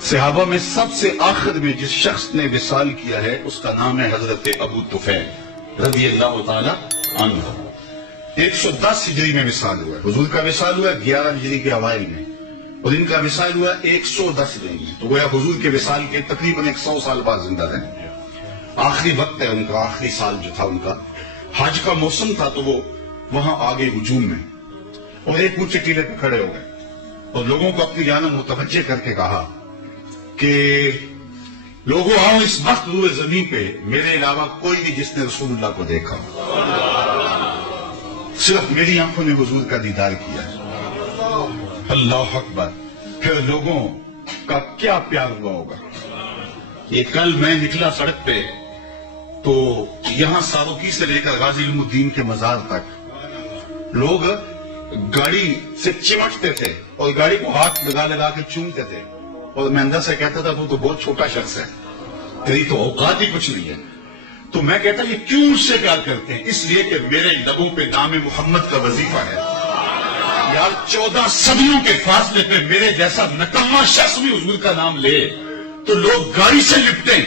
صحابہ میں سب سے آخر میں جس شخص نے وصال کیا ہے اس کا نام ہے حضرت ابو طفیل رضی اللہ تعالی عنہ۔ 110 ہجری میں وصال ہوا ہے، حضور کا وصال ہوا 11 ہجری کے اوائل میں، اور ان کا وصال ہوا 110 ہجری میں، تو گویا حضور کے وصال کے تقریباً 100 سال بعد زندہ رہے۔ آخری وقت ہے ان کا، آخری سال جو تھا ان کا، حج کا موسم تھا، تو وہ وہاں آگے ہجوم میں اور ایک اونچے ٹیلے پہ کھڑے ہو گئے اور لوگوں کو اپنی جانب متوجہ کر کے کہا کہ لوگوں آؤ، اس وقت روئے زمین پہ میرے علاوہ کوئی نہیں جس نے رسول اللہ کو دیکھا، صرف میری آنکھوں نے حضور کا دیدار کیا ہے۔ اللہ اکبر! پھر لوگوں کا کیا پیار ہوا ہوگا۔ یہ کل میں نکلا سڑک پہ تو یہاں ساروکی سے لے کر غازی علم الدین کے مزار تک لوگ گاڑی سے چمٹتے تھے اور گاڑی کو ہاتھ لگا لگا کے چومتے تھے، اور میں اندر سے کہتا تھا تو بہت چھوٹا شخص ہے، تیری تو اوقات ہی کچھ نہیں ہے۔ تو میں کہتا یہ کیوں اس سے پیار کرتے ہیں؟ اس لیے کہ میرے لبوں پہ نام محمد کا وظیفہ ہے۔ یار 14 صدیوں کے فاصلے پہ میرے جیسا نکما شخص بھی حضور کا نام لے تو لوگ گاڑی سے لپٹیں،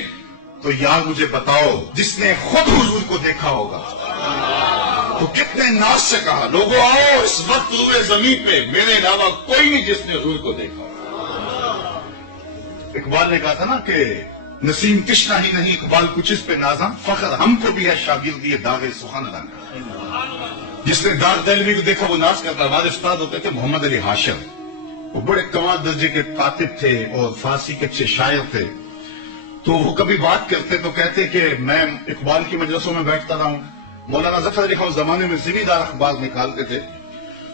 تو یار مجھے بتاؤ جس نے خود حضور کو دیکھا ہوگا تو کتنے ناز سے کہا لوگوں آؤ، اس وقت روئے زمین پہ میرے علاوہ کوئی نہیں جس نے حضور کو دیکھا۔ اقبال نے کہا تھا نا کہ نسیم تشنا ہی نہیں اقبال کچھ اس پہ نازاں، فخر ہم کو بھی ہے شاگردی داغ سخن کا۔ جس نے دار دہلوی کو دیکھا وہ ناز کرتا۔ ہمارے استاد ہوتے تھے محمد علی ہاشم، وہ بڑے کمال درجے کے کاتب تھے اور فارسی کے اچھے شاعر تھے، تو وہ کبھی بات کرتے تو کہتے کہ میں اقبال کی مجلسوں میں بیٹھتا رہا ہوں، مولانا ظفر علی خان اس زمانے میں زمیندار دار اخبار نکالتے تھے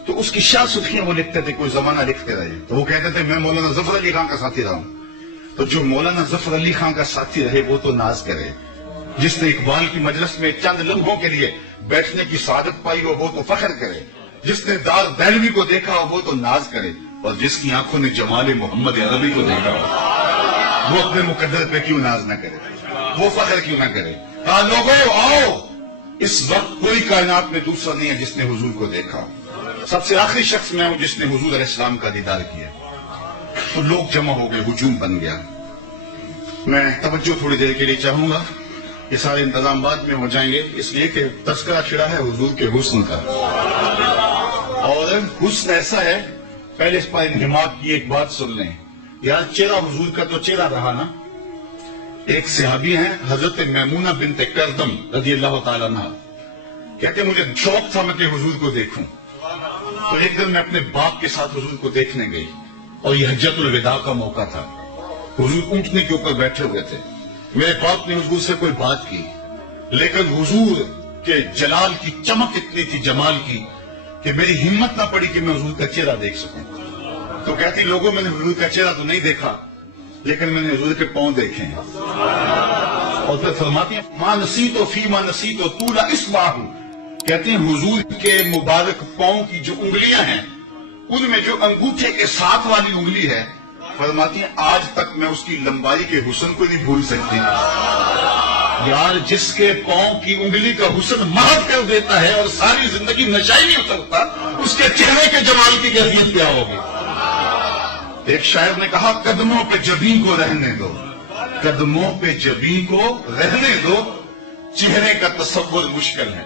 تو اس کی شاہ سخیاں وہ لکھتے تھے، کوئی زمانہ لکھتے رہے، تو وہ کہتے تھے میں مولانا ظفر علی خان کا ساتھی رہا ہوں۔ تو جو مولانا ظفر علی خان کا ساتھی رہے وہ تو ناز کرے، جس نے اقبال کی مجلس میں چند لمحوں کے لیے بیٹھنے کی سعادت پائی ہو وہ تو فخر کرے، جس نے دار دہلوی کو دیکھا ہو وہ تو ناز کرے، اور جس کی آنکھوں نے جمال محمد عربی کو دیکھا ہو وہ اپنے مقدر پہ کیوں ناز نہ کرے، وہ فخر کیوں نہ کرے۔ کہا لوگوں آؤ، اس وقت کوئی کائنات میں دوسرا نہیں ہے جس نے حضور کو دیکھا ہو۔ سب سے آخری شخص میں ہوں جس نے حضور علیہ السلام کا دیدار کیا۔ تو لوگ جمع ہو گئے، ہجوم بن گیا۔ میں توجہ تھوڑی دیر کے لیے چاہوں گا، یہ سارے انتظام بعد میں ہو جائیں گے، اس لیے کہ تذکرہ چھڑا ہے حضور کے حسن کا، اور حسن ایسا ہے، پہلے اس پر انہماک کی ایک بات سن لیں۔ یار چہرہ حضور کا تو چہرہ رہا نا۔ ایک صحابی ہیں حضرت میمونہ بنت کردم رضی اللہ تعالیٰ عنہ، کہتے مجھے شوق تھا میں کہ حضور کو دیکھوں، تو ایک دن میں اپنے باپ کے ساتھ حضور کو دیکھنے گئی، اور یہ حجت الوداع کا موقع تھا، حضور اونٹنے کے اوپر بیٹھے ہوئے تھے۔ میرے باپ نے حضور سے کوئی بات کی، لیکن حضور کے جلال کی چمک اتنی تھی، جمال کی، کہ میری ہمت نہ پڑی کہ میں حضور کا چہرہ دیکھ سکوں۔ تو کہتی لوگوں میں نے حضور کا چہرہ تو نہیں دیکھا، لیکن میں نے حضور کے پاؤں دیکھے ہیں۔ اور پھر فرماتی ہیں ماں نسیت و فی ماں نسیت و طول اصبعہ، کہتے ہیں حضور کے مبارک پاؤں کی جو انگلیاں ہیں ان میں جو انگوٹھے کے ساتھ والی انگلی ہے، فرماتی ہیں آج تک میں اس کی لمبائی کے حسن کو نہیں بھول سکتی۔ یار جس کے پاؤں کی انگلی کا حسن مہک کر دیتا ہے اور ساری زندگی نشائی نہیں اترتا، اس کے چہرے کے جمال کی کیفیت کیا ہوگی؟ ایک شاعر نے کہا قدموں پہ جبیں کو رہنے دو، قدموں پہ جبیں کو رہنے دو، چہرے کا تصور مشکل ہے۔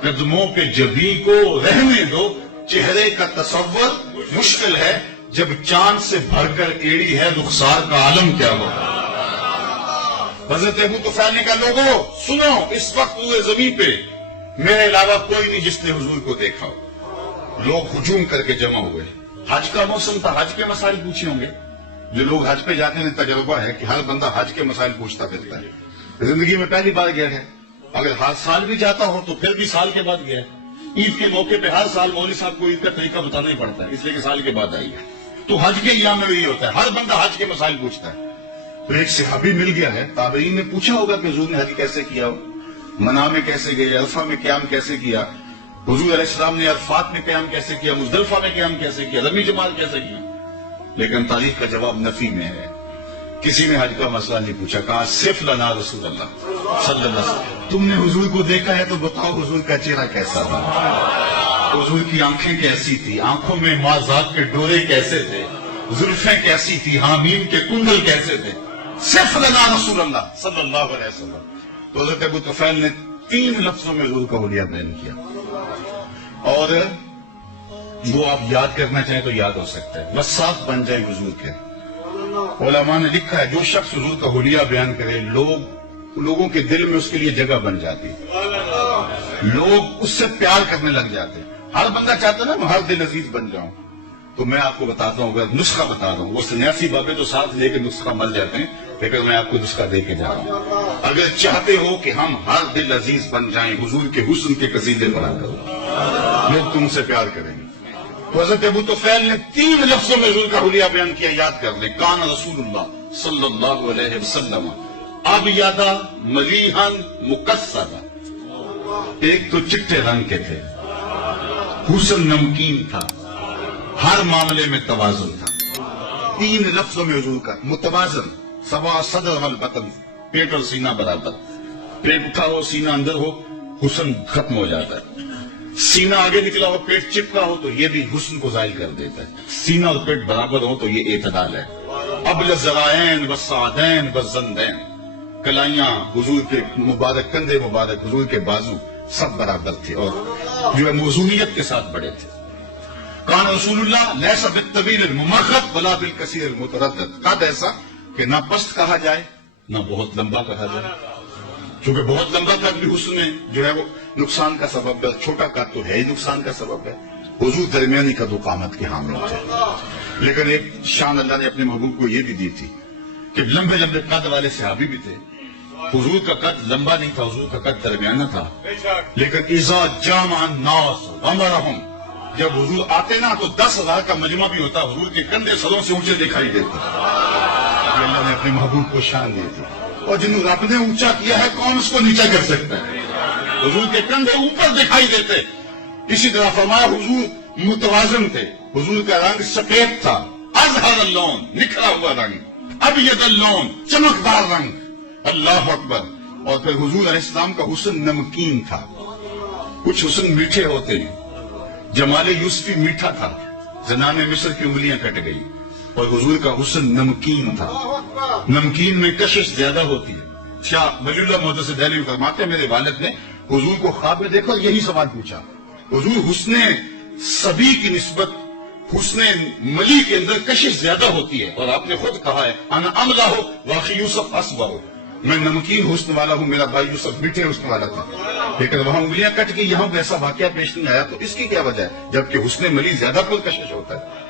قدموں پہ جبیں کو رہنے دو، چہرے کا تصور مشکل ہے، جب چاند سے بھر کر ایڑی ہے رخسار کا عالم کیا ہوگا۔ حضرت ابو طفیل نے کہا لوگوں سنو، اس وقت روئے زمین پہ میرے علاوہ کوئی نہیں جس نے حضور کو دیکھا ہو۔ لوگ ہجوم کر کے جمع ہوئے، حج کا موسم تھا، حج کے مسائل پوچھے ہوں گے، جو لوگ حج پہ جاتے ہیں تجربہ ہے کہ ہر بندہ حج کے مسائل پوچھتا پھرتا ہے، زندگی میں پہلی بار گیا ہے، اگر ہر سال بھی جاتا ہو تو پھر بھی سال کے بعد گیا ہے۔ عید کے موقع پہ ہر سال مولوی صاحب کو عید کا طریقہ بتانا ہی پڑتا ہے، اس لیے کہ سال کے بعد آئی ہے۔ تو حج کے ایام میں یہی ہوتا ہے، ہر بندہ حج کے مسائل پوچھتا ہے۔ تو ایک صحابی مل گیا ہے، تابعین نے پوچھا ہوگا کہ حضور نے حج کیسے کیا ہو، منا میں کیسے گئے، عرفہ میں قیام کیسے کیا، حضور علیہ السلام نے عرفات میں قیام کیسے کیا، مزدلفہ میں قیام کیسے کیا، رمی جمال کیسے کیا، لیکن تاریخ کا جواب نفی میں ہے۔ کسی نے حج کا مسئلہ نہیں پوچھا، کہا صرف لنا رسول اللہ صلی اللہ علیہ وسلم، تم نے حضور کو دیکھا ہے تو بتاؤ حضور کا چہرہ کیسا تھا، حضور کی آنکھیں کیسی تھی، آنکھوں میں ماں ذات کے ڈورے کیسے تھے، زلفیں کیسی تھی، حامیم کے کنڈل کیسے تھے، صرف لنا رسول اللہ صلی اللہ علیہ وسلم. تو حضرت ابو طفیل نے 3 لفظوں میں حضور کا حلیہ بیان کیا، اور وہ آپ یاد کرنا چاہیں تو یاد ہو سکتا ہے، بس ساتھ بن جائے حضور کے. علماء نے لکھا ہے جو شخص حضور کا حلیہ بیان کرے لوگوں کے دل میں اس کے لیے جگہ بن جاتی، لوگ اس سے پیار کرنے لگ جاتے. ہر بندہ چاہتا نا میں ہر دل عزیز بن جاؤں. تو میں آپ کو بتاتا ہوں، اگر نسخہ بتا رہا ہوں، وہ سنیاسی بابے تو ساتھ لے کے نسخہ مل جاتے ہیں، لیکن میں آپ کو نسخہ دے کے جا رہا ہوں. اگر چاہتے ہو کہ ہم ہر دل عزیز بن جائیں، حضور کے حسن کے قصیدے پڑھا کرو، لوگ تم سے پیار کریں گے. تو حضرت ابو طفیل نے 3 لفظوں میں حضور کا حلیہ بیان کیا، یاد کر لیں. کان رسول اللہ صلی اللہ علیہ وسلم ابیض ملیحا مکسدا. ایک تو چٹے رنگ کے تھے، حسن نمکین تھا، ہر معاملے میں توازن تھا. 3 لفظوں میں حضور کا متوازن. سوا صدر والبطن، پیٹ اور سینہ برابر. پیٹ اٹھا ہو سینہ اندر ہو حسن ختم ہو جاتا ہے. سینہ آگے نکلا ہو پیٹ چپکا ہو تو یہ بھی حسن کو ظاہر کر دیتا ہے. سینہ اور پیٹ برابر ہو تو یہ اعتدال ہے. ابلغ ذرائین والصعدین والزندین، کلائیاں حضور کے مبارک، کندھے مبارک، حضور کے بازو سب برابر تھے اور جو ہے موزونیت کے ساتھ بڑے تھے. کان رسول اللہ لیس بالطویل الممخط ولا بالکثیر المتردد. قد ایسا کہ نہ پست کہا جائے نہ بہت لمبا کہا جائے، چونکہ بہت لمبا قد بھی حسن میں جو ہے وہ نقصان کا سبب ہے، چھوٹا قد تو ہے ہی نقصان کا سبب ہے. حضور درمیانی قد و قامت کے حامل تھے. لیکن ایک شان اللہ نے اپنے محبوب کو یہ بھی دی تھی کہ لمبے لمبے قد والے صحابی بھی تھے. حضور کا قد لمبا نہیں تھا، حضور کا قد درمیانہ تھا. لیکن اذا جامع الناس غمرهم، جب حضور آتے نا تو 10,000 کا مجمع بھی ہوتا، حضور کے کندھے سروں سے اونچے دکھائی دیتے. اللہ نے اپنے محبوب کو شان دی تھی. اور جنہوں رب نے اونچا کیا ہے کون اس کو نیچا کر سکتا ہے. حضور کے کندھے اوپر دکھائی دیتے. اسی طرح فرمایا حضور متوازن تھے. حضور کا رنگ سفید تھا، اظہر اللون، نکھرا ہوا رنگ، ابیض اللون، چمکدار رنگ. اللہ اکبر. اور پھر حضور علیہ السلام کا حسن نمکین تھا. کچھ حسن میٹھے ہوتے ہیں. جمال یوسفی میٹھا تھا، زنان مصر کی انگلیاں کٹ گئی. اور حضور کا حسن نمکین تھا. نمکین میں کشش زیادہ ہوتی ہے. شاہ ولی اللہ محدث دہلوی فرماتے ہیں میرے والد نے حضور کو خواب میں دیکھا اور یہی سوال پوچھا. حضور حسن سبی کی نسبت حسن ملی کے اندر کشش زیادہ ہوتی ہے، اور آپ نے خود کہا ہے انا املا ہو واقعی یوسف اسبا ہو، میں نمکین حسن والا ہوں، میرا بھائی یوسف میٹھے حسن والا تھا. لیکن وہاں انگلیاں کٹ گئی، یہاں ویسا واقعہ پیش نہیں آیا. تو اس کی کیا وجہ ہے جبکہ حسن ملی زیادہ پرکشش ہوتا ہے؟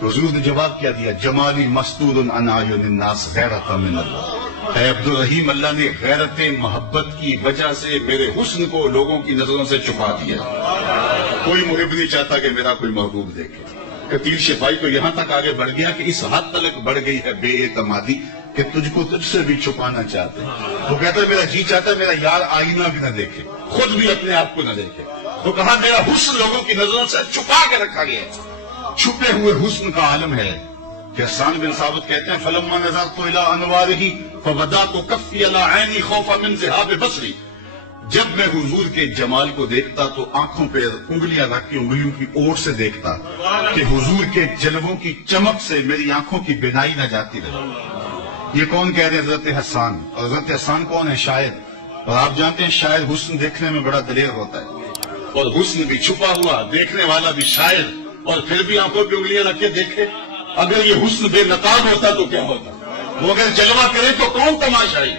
تو حضور نے جواب کیا دیا، جمالی مستور عن اعین الناس غیرۃ من اللہ. اے عبد الرحیم، اللہ نے غیرت محبت کی وجہ سے میرے حسن کو لوگوں کی نظروں سے چھپا دیا. کوئی محب نہیں چاہتا کہ میرا کوئی محبوب دیکھے. قتیل شفائی تو یہاں تک آگے بڑھ گیا کہ اس حد تک بڑھ گئی ہے بے اعتمادی کہ تجھ کو تجھ سے بھی چھپانا چاہتے ہیں. وہ کہتا ہے میرا جی چاہتا ہے میرا یار آئینہ بھی نہ دیکھے، خود بھی اپنے آپ کو نہ دیکھے. تو کہا میرا حسن لوگوں کی نظروں سے چھپا کے رکھا گیا ہے. چھپے ہوئے حسن کا عالم ہے کہ حسان بن ثابت کہتے ہیں فلما نظرت الى انوارہ فبدات کفی علی عینی خوفا من ذہاب بصری. جب میں حضور کے جمال کو دیکھتا تو آنکھوں پہ انگلیاں رکھ کے انگلیوں کی اوٹ سے دیکھتا کہ حضور کے جلووں کی چمک سے میری آنکھوں کی بینائی نہ جاتی رہے. یہ کون کہہ رہے ہیں؟ حضرت حسان. اور حضرت حسان کون ہے؟ شاعر. اور آپ جانتے ہیں شاعر حسن دیکھنے میں بڑا دلیر ہوتا ہے، اور حسن بھی چھپا ہوا، دیکھنے والا بھی شاعر، اور پھر بھی آنکھوں پہ انگلیاں رکھ کے دیکھے. اگر یہ حسن بے نقاب ہوتا تو کیا ہوتا؟ وہ اگر جلوہ کرے تو کون تماشائی؟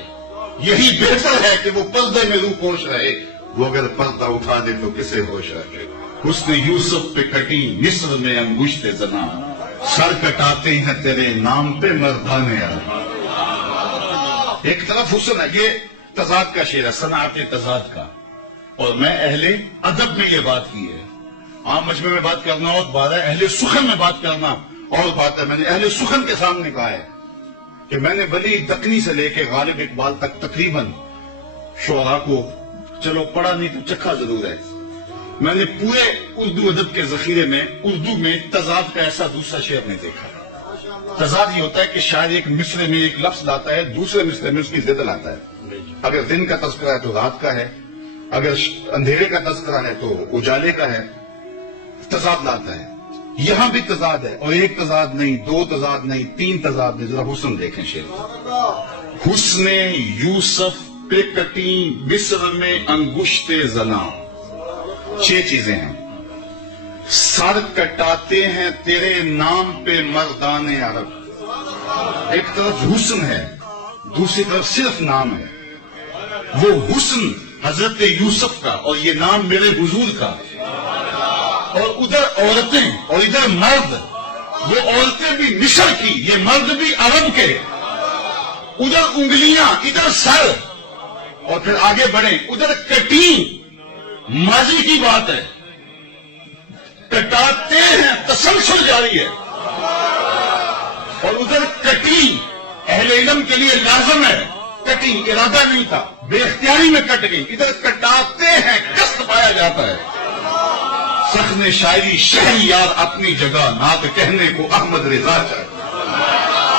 یہی بہتر ہے کہ وہ پردے میں روح پوش رہے. وہ اگر پردہ اٹھا دے تو کسے ہوش رہے؟ حسن یوسف پہ کٹی مصر میں انگشت زنا، سر کٹاتے ہیں تیرے نام پہ مردانے. ایک طرف حسن ہے، یہ تضاد کا شعر ہے، صنعت تضاد کا. اور میں اہل ادب میں یہ بات کی ہے. عام مجمع میں بات کرنا اور بات ہے، اہل سخن میں بات کرنا اور بات ہے. میں نے اہل سخن کے سامنے کہا ہے کہ میں نے ولی دکنی سے لے کے غالب اقبال تک تقریباً شعراء کو چلو پڑھا نہیں تو چکھا ضرور ہے. میں نے پورے اردو ادب کے ذخیرے میں اردو میں تضاد کا ایسا دوسرا شعر نہیں دیکھا. تضاد یہ ہوتا ہے کہ شاعر ایک مصرے میں ایک لفظ لاتا ہے، دوسرے مصرے میں اس کی ضد لاتا ہے. اگر دن کا تذکرہ ہے تو رات کا ہے، اگر اندھیرے کا تذکرہ ہے تو اجالے کا ہے. تضاد لاتا ہے. یہاں بھی تضاد ہے، اور ایک تضاد نہیں، دو تضاد نہیں، تین تضاد نہیں. ذرا حسن دیکھیں شیر. حسن یوسف پہ کٹی مصر میں انگشت زنا. 6 چیزیں ہیں. سر کٹاتے ہیں تیرے نام پہ مردان عرب. ایک طرف حسن ہے، دوسری طرف صرف نام ہے. وہ حسن حضرت یوسف کا اور یہ نام میرے حضور کا، اور ادھر عورتیں اور ادھر مرد. وہ عورتیں بھی مصر کی، یہ مرد بھی عرب کے. ادھر انگلیاں ادھر سر، اور پھر آگے بڑھیں. ادھر کٹی ماضی کی بات ہے، کٹاتے ہیں تسلسل جاری ہے. اور ادھر کٹی اہل علم کے لیے لازم ہے. کٹی ارادہ نہیں تھا، بے اختیاری میں کٹ گئی. ادھر کٹاتے ہیں قصد پایا جاتا ہے. سخن شاعری شہری یار اپنی جگہ، نعت کہنے کو احمد رضا چاہے.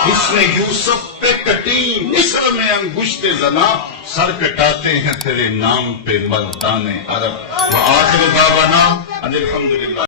حسن یوسف پہ کٹی مصر میں انگشت زنا، سر کٹاتے ہیں تیرے نام پہ مردان عرب. وآخر دعوانا ان الحمدللہ.